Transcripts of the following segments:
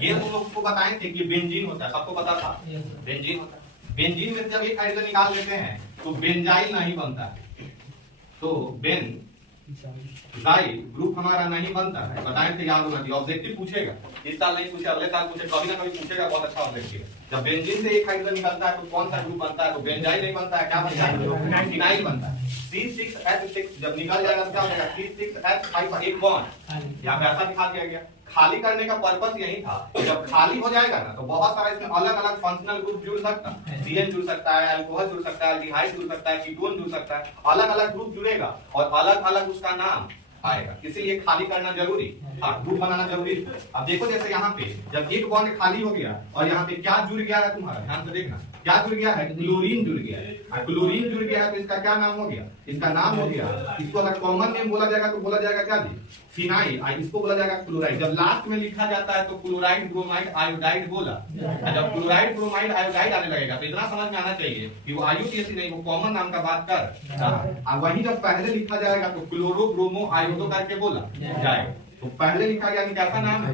ये तुम लोग को बताए थे कि बेंजीन होता है, सबको पता था बेंजीन होता है। बेंजीन में जब एक हाइड्रोजन निकाल देते हैं तो बेंजाइल नहीं बनता है, तो बेंजाइल ग्रुप हमारा नहीं बनता है। बताए थे, याद होना चाहिए, ऑब्जेक्टिव पूछेगा, इस साल नहीं पूछे अगले साल पूछे, कभी ना कभी पूछेगा, बहुत अच्छा ऑब्जेक्टिव है। जब बेंजीन से एक हाइड्रोजन निकलता है तो कौन सा ग्रुप बनता है, तो बेंजाइल नहीं बनता है, क्या बनता है, फिनाइल बनता है। C6H6 जब निकल जाएगा तो क्या हो जाएगा, C6H5 एक बॉन्ड, यहाँ पे ऐसा दिखा दिया गया। खाली करने का पर्पस यही था, जब खाली हो जाएगा ना तो बहुत सारा इसमें अलग अलग फंक्शनल ग्रुप जुड़ सकता है, CN जुड़ सकता है, अल्कोहल जुड़ सकता है, एल्डिहाइड जुड़ सकता है, कीटोन जुड़ सकता है, अलग अलग ग्रुप जुड़ेगा और अलग अलग उसका नाम आएगा, इसीलिए खाली करना जरूरी, ग्रुप बनाना जरूरी। अब देखो जैसे यहाँ पे जब एक बॉन्ड खाली हो गया और यहाँ पे क्या जुड़ गया है, तुम्हारा ध्यान से देखना, क्या जुड़ गया है, क्लोरीन जुड़ गया है। क्लोरीन जुड़ गया है तो इसका क्या नाम हो गया, इसका नाम हो गया, इसको अगर कॉमन नेम बोला जाएगा तो बोला जाएगा क्या जी, फिनाइल, इसको बोला जाएगा क्लोराइड। जब लास्ट में लिखा जाता है तो क्लोराइड ब्रोमाइड आयोडाइड बोला, जब क्लोराइड ब्रोमाइड आयोडाइड आने लगेगा तो इतना समझ में आना चाहिए कि वो IUPAC नहीं, वो कॉमन नाम का बात कर रहा है। वही जब पहले लिखा जाएगा तो क्लोरो ब्रोमो आयोडो करके बोला जाएगा, तो पहले लिखा गया कि कैसा नाम है,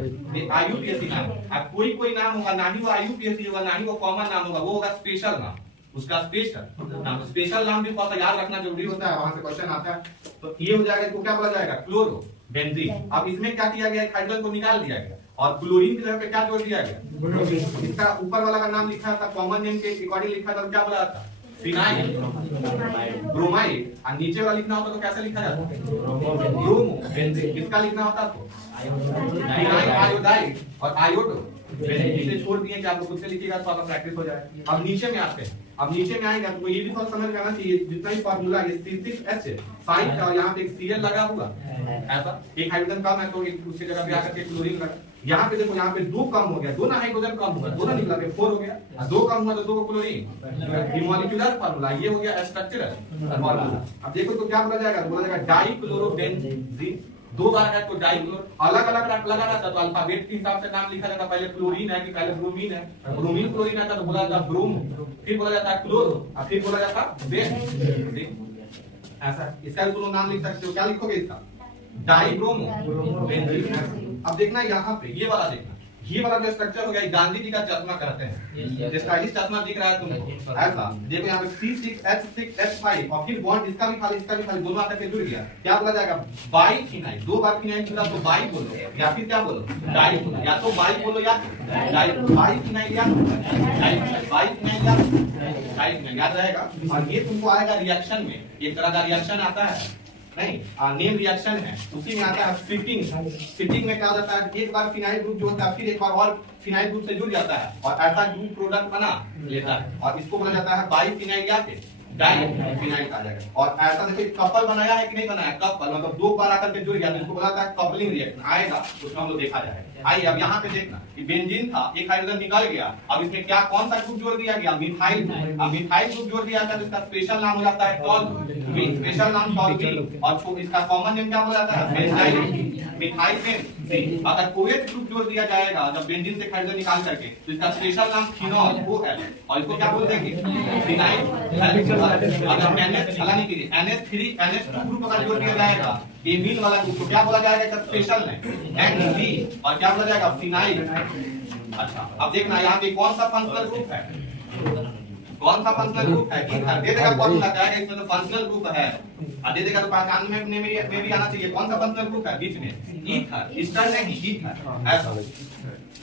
IUPAC नाम। अब कोई नाम होगा, ना ही वो IUPAC होगा, ना ही वो कॉमन नाम होगा, वो होगा स्पेशल नाम, उसका स्पेशल नाम। स्पेशल नाम भी थोड़ा सा याद रखना जरूरी होता है, वहां से क्वेश्चन आता है। तो ये हो जाएगा, इसको क्या बोला जाएगा, क्लोरो बेंजीन। अब इसमें क्या किया गया, हाइड्रोजन को निकाल दिया गया और क्लोरीन की जगह पे क्या जोड़ दिया गया, इसका ऊपर वाला का नाम लिखा था, कॉमन नेम के अकॉर्डिंग लिखा था, तो क्या बोला था, फिनाइल ब्रोमाइड, और नीचे वाला लिखना होता तो कैसे लिखा जाता, ब्रोमो बेंजीन। किसका लिखना होता तो फिनाइल आयोडाइड और आयोडो बेंजीन। इसे छोड़ दिए कि आप लोग खुद से लिखिएगा तो आपका प्रैक्टिस हो जाए। अब नीचे में आते हैं, अब नीचे में आएगा तो ये भी थोड़ा समझ में आना चाहिए, जितना ही फार्मूला है C6H5 और यहाँ पे एक Cl लगा हुआ ऐसा, एक हाइड्रोजन कम है तो उसकी जगह पे आकर के क्लोरीन लगा। यहाँ पे देखो, यहाँ पे 2 कम हो गया, 2 ना हाइड्रोजन कम हुआ, 2 ना निकला, 4 हो गया, 2 कम हुआ तो 2 क्लोरीन। मॉलिक्यूलर फार्मूला ये हो गया, स्ट्रक्चरल फार्मूला। अब देखो तो क्या बोला जाएगा, बोला जाएगा डाइक्लोरोबेंजीन, 2 बार है तो डाइक्लोर, अलग अलग लगा रहता तो अल्फाबेट के हिसाब से नाम लिखा जाता, पहले क्लोरीन है कि पहले ब्रोमीन है, ब्रोमीन क्लोरीन आता तो बोला जाता ब्रोम, फिर बोला जाता क्लोरो, और फिर बोला जाता बेंजीन। ऐसा इसका भी तुम नाम लिख सकते हो, क्या लिखोगे इसका, डाइब्रोमो बेंजीन। अब देखना यहाँ पे ये वाला, देखना ये वाला जो स्ट्रक्चर हो गया, गांधी जी का चश्मा कहते हैं, जो स्टाइलिश चश्मा दिख रहा है तुमको ऐसा, देखो यहाँ पे C6H6H5 और फिर बॉन्ड इसका भी खाली दोनों आकर के जुड़ गया, क्या बोला जाएगा, बाई फिनाइल। 2 बार फिनाइल जुड़ा तो बाई बोलो या फिर क्या बोलो, डाई बोलो, या तो बाई बोलो या डाई, बाई फिनाइल या डाई, बाई फिनाइल या डाई फिनाइल, याद रहेगा। और ये तुमको आएगा रिएक्शन में, एक तरह का रिएक्शन आता है, नहीं नेम रिएक्शन है, उसी में आता है फिटिंग। फिटिंग में क्या होता है, एक बार फिनाइल ग्रुप जो होता है फिर एक बार और फिनाइल ग्रुप से जुड़ जाता है और ऐसा ग्रुप प्रोडक्ट बना लेता है, और इसको बोला जाता है बाई फिनाइल या फिर डाई फिनाइल कहा जाएगा। और ऐसा देखिए कपल बनाया है कि नहीं बनाया, कपल मतलब 2 बार आकर के जुड़ गया तो इसको बोला जाता है कपलिंग रिएक्शन आएगा, उसमें हम लोग देखा जाएगा। आइए अब यहाँ पे देखना कि बेंजीन था, एक हाइड्रोजन निकल गया, अब इसमें क्या कौन सा ग्रुप जोड़ दिया गया, मिथाइल ग्रुप। अब मिथाइल ग्रुप जोड़ दिया जाता है तो इसका स्पेशल नाम हो जाता है टॉल्यूइन, स्पेशल नाम टॉल्यूइन, और इसका कॉमन नेम क्या बोला जाता है, बेंजाइल, मिथाइल बेंजीन। अगर कोएट ग्रुप जोड़ दिया जाएगा जब बेंजीन से हाइड्रोजन निकाल करके तो इसका स्पेशल नाम फिनॉल वो है, और इसको क्या बोल देंगे, फिनाइल। अगर NH3 NH2 ग्रुप अगर जोड़ दिया जाएगा एमीन वाला ग्रुप तो क्या बोला जाएगा, इसका स्पेशल नेम NC, और क्या बोला जाएगा, फिनाइल। अच्छा अब देखना यहाँ पे कौन सा फंक्शनल ग्रुप है, कौन सा फंक्शनल ग्रुप है, ईथर दे देगा, फॉर्मूला क्या है इसमें, तो फंक्शनल ग्रुप है, दे देगा तो पहचान में भी आना चाहिए कौन सा फंक्शनल ग्रुप है बीच में, ईथर, ईस्टर नहीं ईथर ऐसा।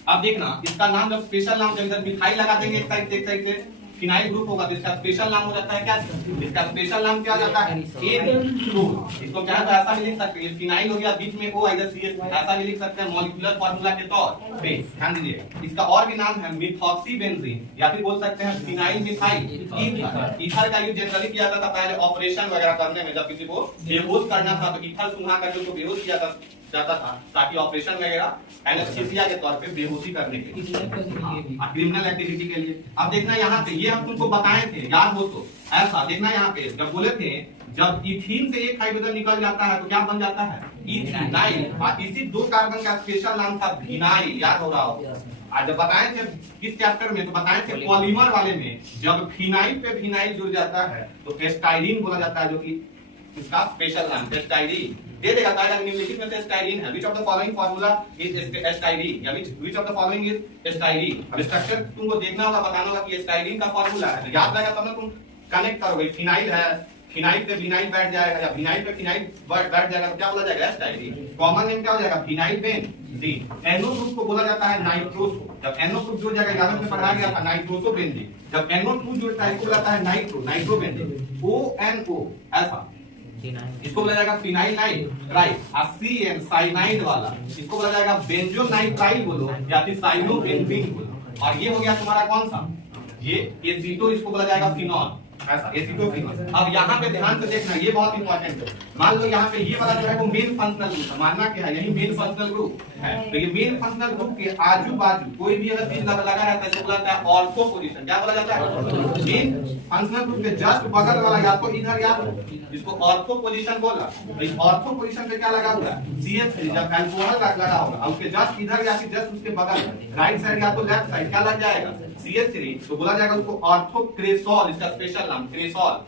अब देखना इसका नाम जब स्पेशल नाम जब मिथाइल लगा देंगे एक साइड से फिनाइल ग्रुप होगा तो इसका स्पेशल नाम हो जाता है क्या, इसका स्पेशल नाम क्या हो जाता है, इसको क्या है ऐसा भी लिख सकते हैं, फिनाइल हो गया बीच में O इधर CH, ऐसा भी लिख सकते हैं मॉलिक्यूलर फार्मूला के तौर पे। ध्यान दीजिए इसका और भी नाम है मिथॉक्सी बेंजीन, या फिर बोल सकते हैं फिनाइल मिथाइल ईथर। ईथर का यूज जनरली किया जाता था पहले ऑपरेशन वगैरह करने में, जब किसी को बेहोश करना था तो ईथर सुना करके उसको बेहोश किया जाता था, ताकि ऑपरेशन वगैरह एनेस्थीसिया के तौर पे बेहोशी करने के लिए, क्रिमिनल एक्टिविटी के लिए। अब देखना यहाँ पे ये हम तुमको बताए थे, याद हो तो ऐसा देखना, यहाँ पे जब बोले थे जब इथीन से एक हाइड्रोजन निकल जाता है तो क्या बन जाता है, इथाइल, और इसी 2 कार्बन का स्पेशल नाम था विनाइल, याद हो रहा हो। आज जब बताए थे किस चैप्टर में, तो बताए थे पॉलीमर वाले में, जब फिनाइल पे फिनाइल जुड़ जाता है तो एस्टाइरीन बोला जाता है, जो कि इसका स्पेशल नाम एस्टाइरीन। दे देगा, कहेगा निम्नलिखित में से स्टाइरीन है, which of the following formula is styrene, या which of the following is styrene. अब स्ट्रक्चर तुमको देखना होगा, बताना होगा कि स्टाइरीन का फार्मूला है, तो याद रहेगा तब ना तुम कनेक्ट करोगे। फिनाइल है, फिनाइल पे विनाइल बैठ जाएगा, या विनाइल पे फिनाइल बैठ जाएगा, तो क्या बोला जाएगा स्टाइरीन। कॉमन नेम क्या हो जाएगा, फिनाइल बेंजीन। NO ग्रुप को बोला जाता है नाइट्रोसो, जब NO ग्रुप जुड़ जाएगा, 11वीं में पढ़ाया गया था नाइट्रोसो बेंजीन। जब NO2 जुड़ता है इसको बोला जाता है नाइट्रो बेंजीन। ONO ऐसा इसको बोला जाएगा फिनाइल नाइट्राइल। CN साइनाइड वाला इसको बोला जाएगा बेंजोनाइट्राइल बोलो, या फिर साइनोबेंजीन बोलो। और ये हो गया तुम्हारा कौन सा, ये एसीटो, इसको बोला जाएगा फिनॉल, ऐसा एसीटोफिनॉल। अब यहाँ पे ध्यान से देखना, ये बहुत इंपॉर्टेंट है। मान लो यहाँ पे ये वाला जो है वो मेन फंक्शनल ग्रुप है, मानना क्या है, यही मेन फंक्शनल ग्रुप है। तो ये मेन फंक्शनल ग्रुप के आजू बाजू कोई भी अगर चीज लगा रहता है तो बोला जाता है ऑर्थो पोजीशन। क्या बोला जाता है, मेन फंक्शनल ग्रुप के जस्ट बगल वाला या तो इधर या इसको ऑर्थो पोजीशन बोला। इस ऑर्थो पोजीशन पे क्या लगा हुआ है, CH3, जब अल्कोहल लगा होगा उसके जस्ट इधर या फिर जस्ट उसके बगल राइट साइड या तो लेफ्ट साइड क्या लग जाएगा, CH3, तो बोला जाएगा उसको ऑर्थोक्रेसॉल, इसका स्पेशल नाम क्रेसॉल।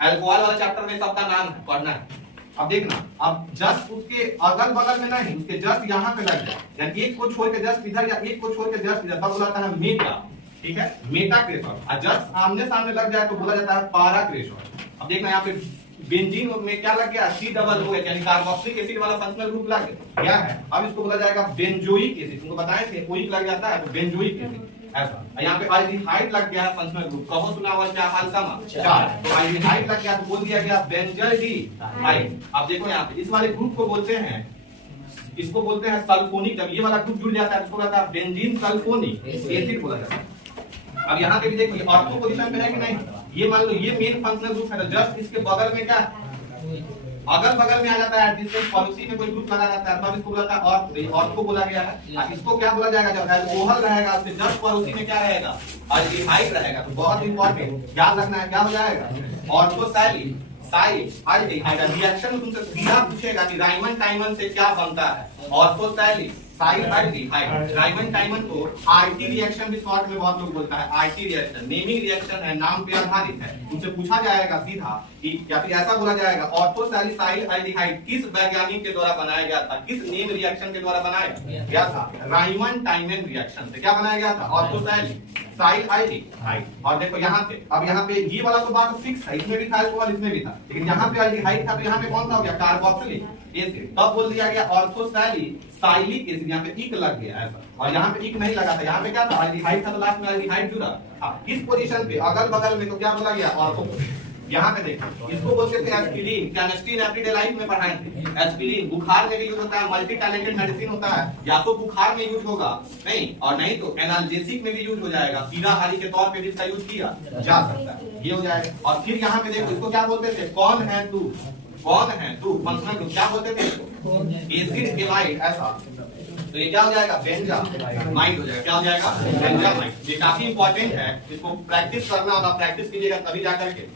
अल्कोहल वाला चैप्टर में सबका नाम पढ़ना है। अब देखना, अब जस्ट उसके अगल बगल में नहीं, उसके जस्ट यहाँ पे लग जाए, यानी एक को छोड़ के जस्ट इधर या एक को छोड़ के जस्ट इधर, तब बोला जाता है मेटा, ठीक है, मेटा क्रेसॉल। और जस्ट आमने सामने लग जाए तो बोला जाता है पारा क्रेसॉल। अब देखना यहाँ पे बेंजीन में क्या लग गया, C-double-O-H, यानी कार्बोक्सिलिक एसिड वाला फंक्शनल ग्रुप लग गया है। अब इसको बोला जाएगा बेंजोइक एसिड, तुमको बताए थे ओइक लग जाता है तो बेंजोइक एसिड ऐसा। यहाँ पे अल्डिहाइड लग गया है फंक्शनल ग्रुप, कहो सुना हुआ क्या हालसामा 4, तो अल्डिहाइड लग गया तो बोल दिया गया बेंजल्डिहाइड। अब देखो यहाँ पे इस वाले ग्रुप को बोलते हैं, इसको बोलते हैं सल्फोनिक। जब ये वाला ग्रुप जुड़ जाता है इसको बोलता है बेंजीन सल्फोनिक एसिड बोला जाता है। अब यहाँ पे भी देखो ये ऑर्थो पोजीशन पे है कि नहीं, ये मान लो ये मेन फंक्शनल ग्रुप है, तो जस्ट इसके बगल में क्या अगल बगल में आ जाता है, जिसके पड़ोसी में कोई ग्रुप लगा रहता है तब इसको बोला जाता है ऑर्थो बोला गया है। इसको क्या बोला जाएगा, जब अल्कोहल रहेगा उसके जस्ट पड़ोसी में क्या रहेगा, अल्डिहाइड रहेगा। तो बहुत इंपॉर्टेंट याद रखना है, क्या हो जाएगा ऑर्थोसैली साइल्डिहाइड। रिएक्शन तुमसे सीधा पूछेगा कि राइमन टाइमन से क्या बनता है, ऑर्थोसैली साइल्डिहाइड। राइमन टाइमन को आरटी रिएक्शन भी शॉर्ट में बहुत लोग बोलता है, आरटी रिएक्शन नेमिंग रिएक्शन है, नाम पे आधारित है। तुमसे पूछा जाएगा सीधा कि या फिर ऐसा बोला जाएगा ऑर्थोसैली साइल्डिहाइड किस वैज्ञानिक के द्वारा बनाया गया था, किस नेम रिएक्शन के द्वारा बनाया गया था, राइमन टाइमन रिएक्शन से क्या बनाया गया था, ऑर्थोसैली साइल्डिहाइड। और देखो यहाँ पे, अब यहाँ पे ये वाला तो बात फिक्स है, इसमें भी था अल्कोहल, इसमें भी था, लेकिन यहाँ पे अल्डिहाइड था तो यहाँ पे कौन सा हो गया, कार्बोक्सिलिक एसिड। तब बोल दिया गया ऑर्थोसैली साइलिक एसिड, यहाँ पे इक लग गया ऐसा, और यहाँ पे इक नहीं लगा था, यहाँ पे क्या था अल्डिहाइड था, तो लास्ट में अल्डिहाइड जुड़ा। अब किस पोजीशन पे अगल बगल में तो क्या बोला गया, ऑर्थो। यहाँ पे देखो इसको बोलते थे एस्पिरिन, केमिस्ट्री ने एवरीडे लाइफ में पढ़ाए थे। एस्पिरिन बुखार में भी यूज होता है, मल्टी टैलेंटेड मेडिसिन होता है, या तो बुखार में यूज होगा नहीं, और नहीं तो एनाल्जेसिक में भी यूज हो जाएगा, पीड़ाहारी के तौर पे भी इसका यूज किया जा सकता है, ये हो जाएगा। और फिर यहाँ पे देखो इसको क्या बोलते थे, कौन है तू, कौन है तू, फंक्शनल ग्रुप क्या बोलते थे इसको, एसिड एमाइड ऐसा। तो ये क्या हो जाएगा, बेंजामाइड हो जाएगा, क्या हो जाएगा, बेंजामाइड। ये काफी इंपॉर्टेंट है, इसको प्रैक्टिस करना होगा, प्रैक्टिस कीजिएगा तभी जाकर के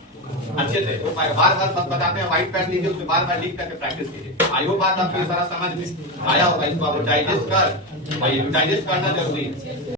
अच्छे से। तो बार बार बस बताते हैं, व्हाइट पैड लीजिए, उसमें बार बार लिख करके प्रैक्टिस कीजिए। आई वो बात आपकी सारा समझ में आया होगा, इसको आप डाइजेस्ट कर, भाई डाइजेस्ट करना जरूरी है।